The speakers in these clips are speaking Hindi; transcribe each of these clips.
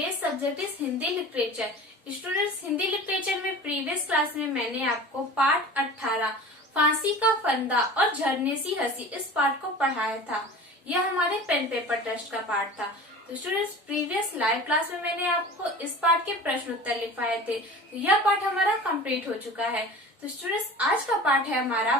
today's subject is Hindi literature. Students, Hindi literature में प्रीवियस क्लास में मैंने आपको पाठ 18 फांसी का फंदा और झरने सी हंसी इस पाठ को पढ़ाया था। यह हमारे पेन पेपर टेस्ट का पाठ था। तो स्टूडेंट्स, प्रीवियस लाइव क्लास में मैंने आपको इस पाठ के प्रश्न उत्तर लिखवाए थे। तो यह पाठ हमारा कंप्लीट हो चुका है। तो स्टूडेंट्स, आज का पाठ है हमारा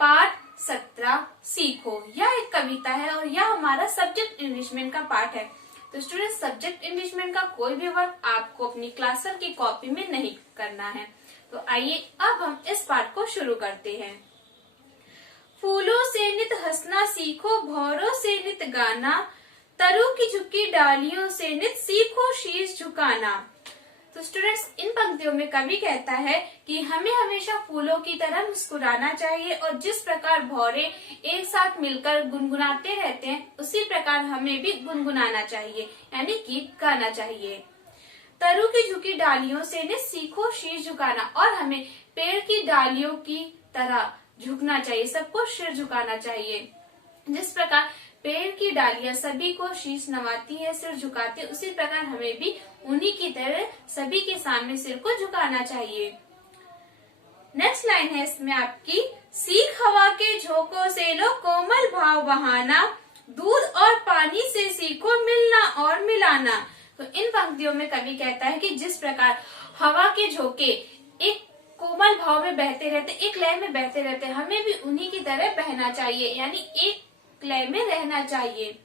पाठ 17 सीखो। यह एक कविता है और यह हमारा सब्जेक्ट इंग्लिशमेंट का पाठ है। तो स्टूडेंट्स, सब्जेक्ट इंग्लिशमेंट का कोई भी वर्क आपको अपनी क्लास वर्क की कॉपी में नहीं करना है। तो आइए अब हम इस पाठ को शुरू करते हैं। फूलों से नित हंसना सीखो, भौरों से नित गाना, तरु की झुकी डालियों से नित सीखो शीश झुकाना। तो स्टूडेंट्स, इन पंक्तियों में कवि कहता है कि हमें हमेशा फूलों की तरह मुस्कुराना चाहिए और जिस प्रकार भौरे एक साथ मिलकर गुनगुनाते रहते हैं उसी प्रकार हमें भी गुनगुनाना चाहिए, यानी गीत गाना चाहिए। तरु की झुकी डालियों से नित सीखो शीश झुकाना, और हमें पेड़ की डालियों की तरह झुकना चाहिए, सबको सिर झुकाना चाहिए। जिस प्रकार पेड़ की डालियां सभी को शीश नवाती है, सिर झुकाते, उसी प्रकार हमें भी उन्हीं की तरह सभी के सामने सिर को झुकाना चाहिए। नेक्स्ट लाइन है इसमें आपकी, सीख हवा के झोंकों से लो कोमल भाव बहाना, दूध और पानी से सीखो मिलना और मिलाना। तो इन पंक्तियों में कवि कहता है कि जिस प्रकार हवा के झोंके एक कोमल भाव में बहते रहते, एक लय में बहते रहते, हमें भी उन्हीं की तरह बहना चाहिए, यानी एक लय में रहना चाहिए।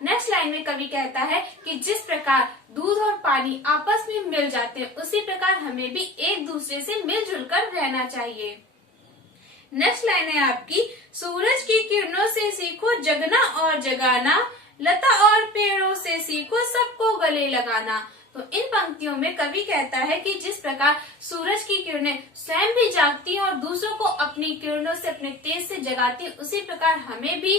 नेक्स्ट लाइन में कवि कहता है कि जिस प्रकार दूध और पानी आपस में मिल जाते हैं उसी प्रकार हमें भी एक दूसरे से मिलजुल कर रहना चाहिए। नेक्स्ट लाइन है आपकी, सूरज की किरणों से सीखो जगना और जगाना, लता और पेड़ों से सीखो सबको गले लगाना। तो इन पंक्तियों में कवि कहता है कि जिस प्रकार सूरज की किरणें स्वयं भी जागती हैं और दूसरों को अपनी किरणों से, अपने तेज से जगाती हैं, उसी प्रकार हमें भी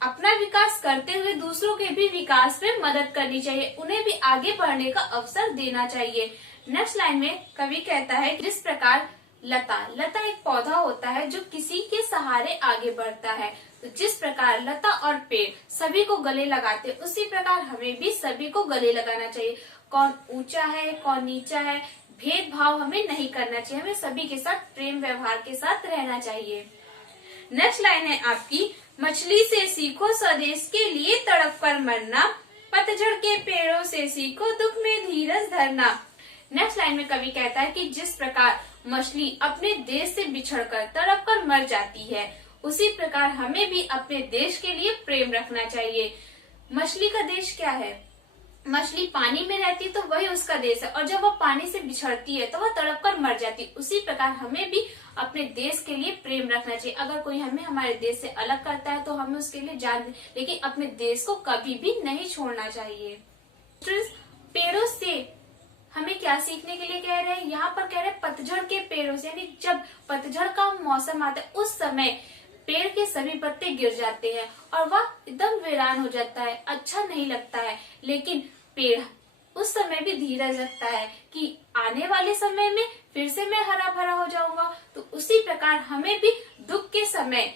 अपना विकास करते हुए दूसरों के भी विकास में मदद करनी चाहिए, उन्हें भी आगे बढ़ने का अवसर देना चाहिए। नेक्स्ट लाइन में कवि कहता है कि जिस प्रकार लता एक पौधा होता है जो किसी के सहारे आगे बढ़ता है, तो जिस प्रकार लता और पेड़ सभी को गले लगाते उसी प्रकार हमें भी सभी को गले लगाना चाहिए। कौन ऊंचा है कौन नीचा है, भेदभाव हमें नहीं करना चाहिए, हमें सभी के साथ प्रेम व्यवहार के साथ रहना चाहिए। नेक्स्ट लाइन है आपकी, मछली से सीखो स्वदेश के लिए तड़प कर मरना, पतझड़ के पेड़ों से सीखो दुख में धीरज धरना। नेक्स्ट लाइन में कवि कहता है कि जिस प्रकार मछली अपने देश से बिछड़कर तड़प कर मर जाती है उसी प्रकार हमें भी अपने देश के लिए प्रेम रखना चाहिए। मछली का देश क्या है? मछली पानी में रहती है तो वही उसका देश है, और जब वह पानी से बिछड़ती है तो वह तड़प कर मर जाती है। उसी प्रकार हमें भी अपने देश के लिए प्रेम रखना चाहिए। अगर कोई हमें हमारे देश से अलग करता है तो हमें उसके लिए जान दें, लेकिन अपने देश को कभी भी नहीं छोड़ना चाहिए। पेड़ों से हमें क्या सीखने के लिए कह रहे हैं? यहाँ पर कह रहे हैं पतझड़ के पेड़ों से, यानी जब पतझड़ का मौसम आता है उस समय पेड़ के सभी पत्ते गिर जाते हैं और वह एकदम वीरान हो जाता है, अच्छा नहीं लगता है, लेकिन पेड़ उस समय भी धीरज रखता है कि आने वाले समय में फिर से मैं हरा भरा हो जाऊंगा। तो उसी प्रकार हमें भी दुख के समय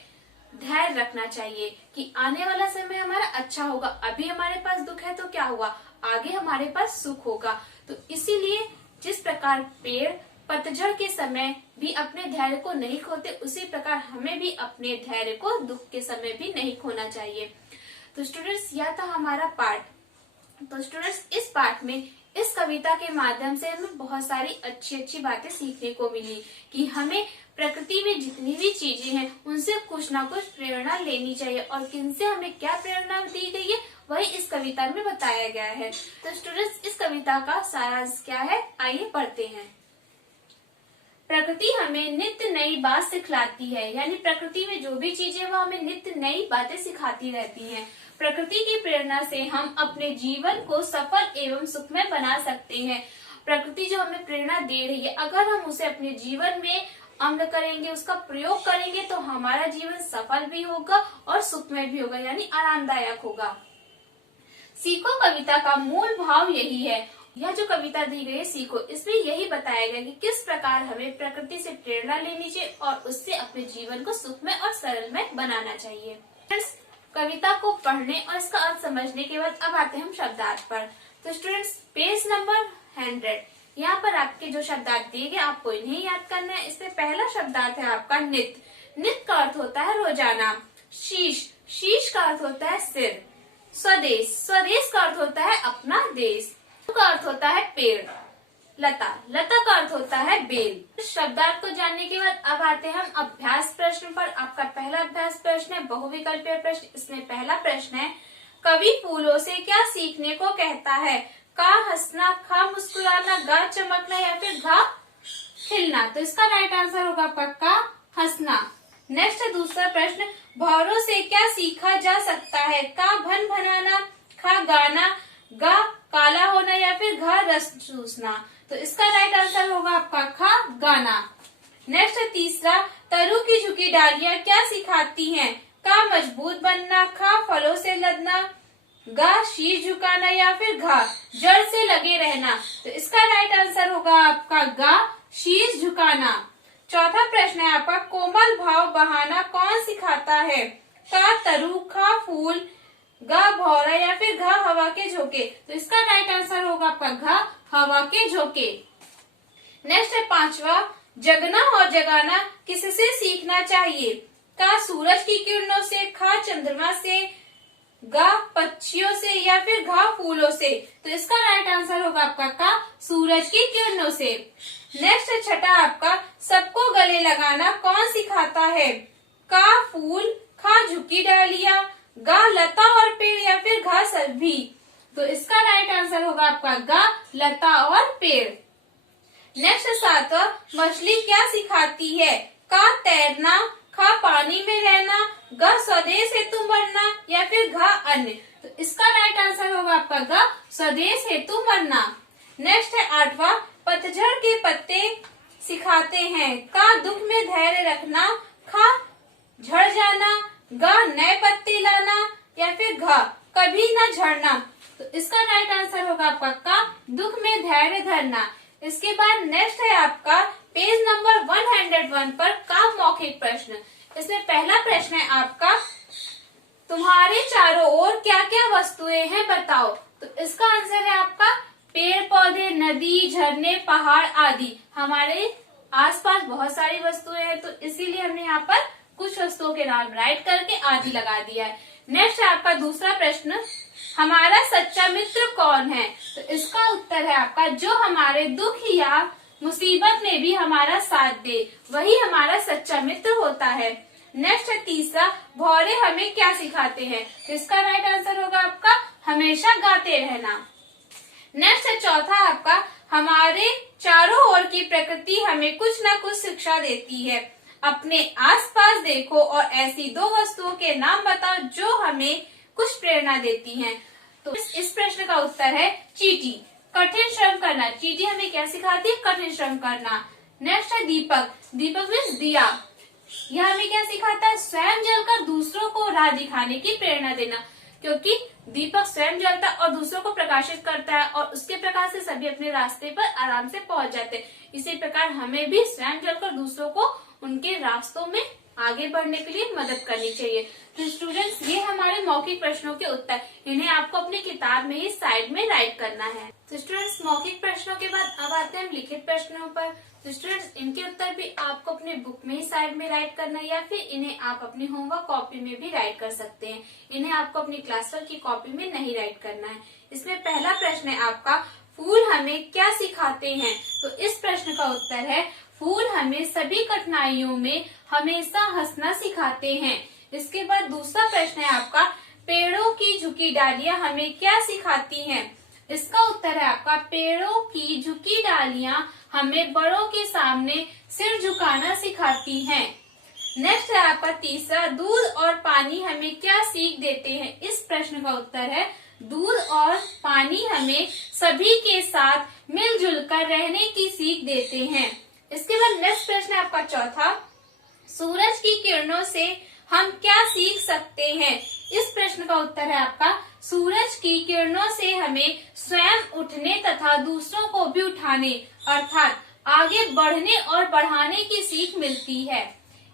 धैर्य रखना चाहिए कि आने वाला समय हमारा अच्छा होगा। अभी हमारे पास दुख है तो क्या हुआ, आगे हमारे पास सुख होगा। तो इसीलिए जिस प्रकार पेड़ पतझड़ के समय भी अपने धैर्य को नहीं खोते, उसी प्रकार हमें भी अपने धैर्य को दुख के समय भी नहीं खोना चाहिए। तो स्टूडेंट्स, यह था हमारा पाठ। तो स्टूडेंट्स, इस पाठ में इस कविता के माध्यम से हमें बहुत सारी अच्छी अच्छी बातें सीखने को मिली कि हमें प्रकृति में जितनी भी चीजें हैं उनसे कुछ ना कुछ प्रेरणा लेनी चाहिए, और किनसे हमें क्या प्रेरणा दी गई है वही इस कविता में बताया गया है। तो स्टूडेंट्स, इस कविता का सारांश क्या है, आइए पढ़ते हैं। प्रकृति हमें नित्य नई बात सिखलाती है, यानी प्रकृति में जो भी चीजें वो हमें नित्य नई बातें सिखाती रहती हैं। प्रकृति की प्रेरणा से हम अपने जीवन को सफल एवं सुखमय बना सकते हैं। प्रकृति जो हमें प्रेरणा दे रही है, अगर हम उसे अपने जीवन में अमल करेंगे, उसका प्रयोग करेंगे तो हमारा जीवन सफल भी होगा और सुखमय भी होगा, यानी आरामदायक होगा। सीखो कविता का मूल भाव यही है। यह जो कविता दी गई है सीखो, इसमें यही बताया गया कि किस प्रकार हमें प्रकृति से प्रेरणा लेनी चाहिए और उससे अपने जीवन को सुखमय और सरलमय बनाना चाहिए। कविता को पढ़ने और इसका अर्थ समझने के बाद अब आते हैं हम शब्दार्थ पर। तो स्टूडेंट्स पेज नंबर 100, यहाँ पर आपके जो शब्दार्थ दिए गए आपको इन्हें याद करना है। इसमें पहला शब्दार्थ है आपका नित। नित का अर्थ होता है रोजाना। शीश, शीश का अर्थ होता है सिर। स्वदेश, स्वदेश का अर्थ होता है अपना देश। का अर्थ होता है पेड़। लता, लता का अर्थ होता है बेल। शब्दार्थ को जानने के बाद अब आते हैं हम अभ्यास प्रश्न पर। आपका पहला अभ्यास प्रश्न है बहुविकल्पीय प्रश्न। इसमें पहला प्रश्न है, कवि फूलों से क्या सीखने को कहता है? का हंसना, खा मुस्कुराना, गा चमकना या फिर घा खिलना। तो इसका राइट आंसर होगा आपका का हंसना। नेक्स्ट है दूसरा प्रश्न, भौरों से क्या सीखा जा सकता है? का भन भनाना, खा गाना, गा काला होना या फिर घा रस चूसना। तो इसका राइट आंसर होगा आपका खा गाना। नेक्स्ट है तीसरा, तरु की झुकी डालियां क्या सिखाती हैं? का मजबूत बनना, खा फलों से लदना, गा शीश झुकाना या फिर घा जड़ से लगे रहना। तो इसका राइट आंसर होगा आपका गा शीश झुकाना। चौथा प्रश्न है आपका, कोमल भाव बहाना कौन सिखाता है? का तरु, खा फूल, गा भौरा या फिर घा हवा के झोंके। तो इसका राइट आंसर होगा आपका घा हवा के झोंके। नेक्स्ट है पांचवा, जगना और जगाना किससे सीखना चाहिए? का सूरज की किरणों से, खा चंद्रमा से, गा पक्षियों से या फिर घा फूलों से। तो इसका राइट आंसर होगा आपका का सूरज की किरणों से। नेक्स्ट है छठा आपका, सबको गले लगाना कौन सिखाता है? का फूल, खा झुकी डालियां, गा लता और पेड़ या फिर घा सभी। तो इसका राइट आंसर होगा आपका गा लता और पेड़। नेक्स्ट सातवां, मछली क्या सिखाती है? का तैरना, खा पानी में रहना, गा स्वदेश हेतु मरना या फिर घा अन्य। तो इसका राइट आंसर होगा आपका गा स्वदेश हेतु मरना। नेक्स्ट है आठवां, पतझड़ के पत्ते सिखाते हैं। का दुख में धैर्य रखना, खा झड़ जाना, गा नए पत्ते लाना या फिर घा कभी न झड़ना। तो इसका राइट आंसर होगा आपका का दुख में धैर्य धरना। इसके बाद नेक्स्ट है आपका पेज नंबर 101 पर का मौखिक प्रश्न। इसमें पहला प्रश्न है आपका, तुम्हारे चारों ओर क्या क्या वस्तुएं हैं बताओ। तो इसका आंसर है आपका पेड़ पौधे, नदी, झरने, पहाड़ आदि। हमारे आसपास बहुत सारी वस्तुएं हैं, तो इसीलिए हमने यहाँ पर कुछ वस्तुओं के नाम राइट करके आदि लगा दिया है। नेक्स्ट है आपका दूसरा प्रश्न, हमारा सच्चा मित्र कौन है? तो इसका उत्तर है आपका जो हमारे दुख या मुसीबत में भी हमारा साथ दे, वही हमारा सच्चा मित्र होता है। नेक्स्ट है तीसरा, भौरे हमें क्या सिखाते हैं? तो इसका राइट आंसर होगा आपका हमेशा गाते रहना। नेक्स्ट है चौथा आपका, हमारे चारों ओर की प्रकृति हमें कुछ न कुछ शिक्षा देती है। अपने आसपास देखो और ऐसी दो वस्तुओं के नाम बताओ जो हमें कुछ प्रेरणा देती हैं। तो इस प्रश्न का उत्तर है चींटी, कठिन श्रम करना। चींटी हमें क्या सिखाती है? कठिन श्रम करना। नेक्स्ट है दीपक, दीपक मीन्स दिया। यह हमें क्या सिखाता है? स्वयं जलकर दूसरों को राह दिखाने की प्रेरणा देना, क्योंकि दीपक स्वयं जलता और दूसरों को प्रकाशित करता है और उसके प्रकाश से सभी अपने रास्ते पर आराम से पहुंच जाते हैं। इसी प्रकार हमें भी स्वयं जलकर दूसरों को उनके रास्तों में आगे बढ़ने के लिए मदद करनी चाहिए। तो स्टूडेंट्स, ये हमारे मौखिक प्रश्नों के उत्तर, इन्हें आपको अपनी किताब में ही साइड में राइट करना है। तो स्टूडेंट्स, मौखिक प्रश्नों के बाद अब आते हैं हम लिखित प्रश्नों पर। तो स्टूडेंट्स, इनके उत्तर भी आपको अपने बुक में ही साइड में राइट करना है या फिर इन्हें आप अपनी होमवर्क कॉपी में भी राइट कर सकते हैं। इन्हें आपको अपनी क्लास वर्क की कॉपी में नहीं राइट करना है। इसमें पहला प्रश्न है आपका, फूल हमें क्या सिखाते हैं? तो इस प्रश्न का उत्तर है, फूल हमें सभी कठिनाइयों में हमेशा हंसना सिखाते हैं। इसके बाद दूसरा प्रश्न है आपका, पेड़ों की झुकी डालियां हमें क्या सिखाती हैं? इसका उत्तर है आपका, पेड़ों की झुकी डालियां हमें बड़ों के सामने सिर झुकाना सिखाती हैं। नेक्स्ट है आपका तीसरा, दूध और पानी हमें क्या सीख देते हैं? इस प्रश्न का उत्तर है, दूध और पानी हमें सभी के साथ मिलजुल कर रहने की सीख देते हैं। इसके बाद नेक्स्ट प्रश्न है आपका चौथा, सूरज की किरणों से हम क्या सीख सकते हैं? इस प्रश्न का उत्तर है आपका, सूरज की किरणों से हमें स्वयं उठने तथा दूसरों को भी उठाने अर्थात आगे बढ़ने और बढ़ाने की सीख मिलती है।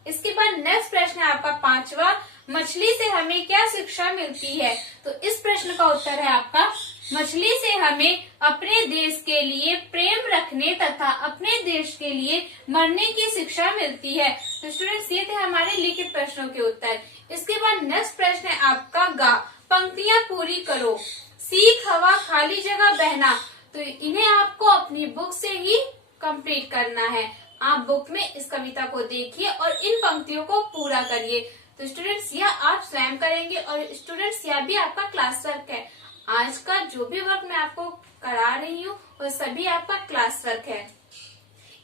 इसके बाद नेक्स्ट प्रश्न है आपका पांचवा, मछली से हमें क्या शिक्षा मिलती है? तो इस प्रश्न का उत्तर है आपका, मछली से हमें अपने देश के लिए प्रेम रखने तथा अपने देश के लिए मरने की शिक्षा मिलती है। तो स्टूडेंट्स, ये थे हमारे लिखित प्रश्नों के उत्तर। इसके बाद नेक्स्ट प्रश्न है आपका गा। पंक्तियां पूरी करो। सीख हवा खाली जगह बहना। तो इन्हें आपको अपनी बुक से ही कंप्लीट करना है। आप बुक में इस कविता को देखिए और इन पंक्तियों को पूरा करिए। तो स्टूडेंट्स, यह आप स्वयं करेंगे और स्टूडेंट्स, यह भी आपका क्लास वर्क है। आज का जो भी वर्क मैं आपको करा रही हूँ वो सभी आपका क्लास वर्क है।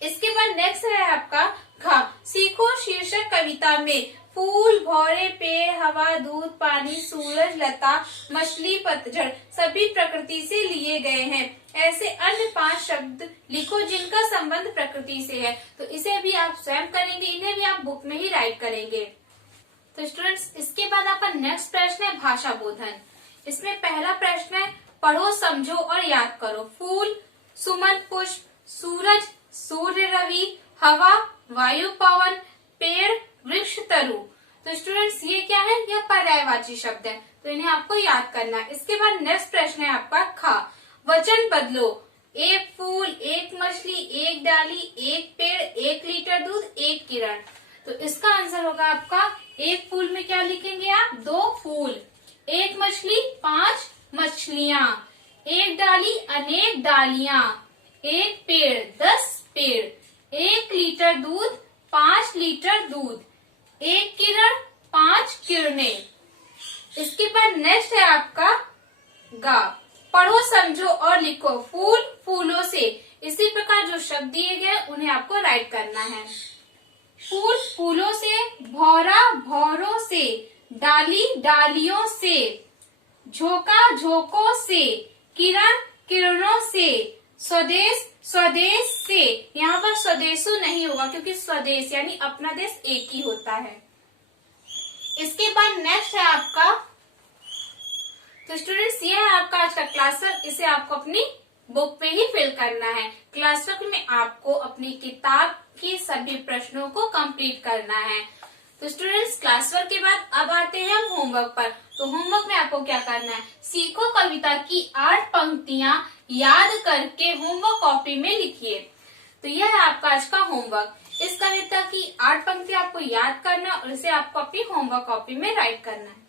इसके बाद नेक्स्ट है आपका घ। सीखो शीर्षक कविता में फूल, भौरे, पेड़, हवा, दूध, पानी, सूरज, लता, मछली, पतझड़ सभी प्रकृति से लिए गए हैं। ऐसे अन्य 5 शब्द लिखो जिनका संबंध प्रकृति से है। तो इसे भी आप स्वयं करेंगे, इन्हें भी आप बुक में ही राइट करेंगे। तो स्टूडेंट्स, इसके बाद आपका नेक्स्ट प्रश्न है भाषा बोधन। इसमें पहला प्रश्न है पढ़ो, समझो और याद करो। फूल, सुमन, पुष्प, सूरज, सूर्य, रवि, हवा, वायु, पवन, पेड़, वृक्ष, तरु। तो स्टूडेंट्स, ये क्या है? यह पर्यायवाची शब्द है, तो इन्हें आपको याद करना है। इसके बाद नेक्स्ट प्रश्न है आपका ख। वचन बदलो। एक फूल, एक मछली, एक डाली, एक पेड़, 1 लीटर दूध, 1 किरण। तो इसका आंसर होगा आपका, एक फूल में क्या लिखेंगे आप? 2 फूल। एक मछली, 5 मछलियां। एक डाली, अनेक डालियां। एक पेड़, 10 पेड़। 1 लीटर दूध, 5 लीटर दूध। 1 किरण, 5 किरणें। इसके बाद नेक्स्ट है आपका गा। पढ़ो, समझो और लिखो। फूल, फूलों से। इसी प्रकार जो शब्द दिए गए उन्हें आपको राइट करना है। फूल, फूलों से। भौरा, भौरों से। डाली, डालियों से। झोंका, झोंकों से। किरण, किरणों से। स्वदेश, स्वदेश से। यहाँ पर स्वदेशु नहीं होगा क्योंकि स्वदेश यानी अपना देश एक ही होता है। इसके बाद नेक्स्ट है आपका, तो स्टूडेंट्स, ये है आपका आज का क्लास वर्क। इसे आपको अपनी बुक पे ही फिल करना है। क्लास वर्क में आपको अपनी किताब के सभी प्रश्नों को कंप्लीट करना है। तो स्टूडेंट्स, क्लास वर्क के बाद अब आते हैं हम होमवर्क पर। तो होमवर्क में आपको क्या करना है? सीखो कविता की 8 पंक्तियां याद करके होमवर्क कॉपी में लिखिए। तो यह है आपका आज का होमवर्क। इस कविता की 8 पंक्तियां आपको याद करना और इसे आपको अपनी होमवर्क कॉपी में राइट करना है।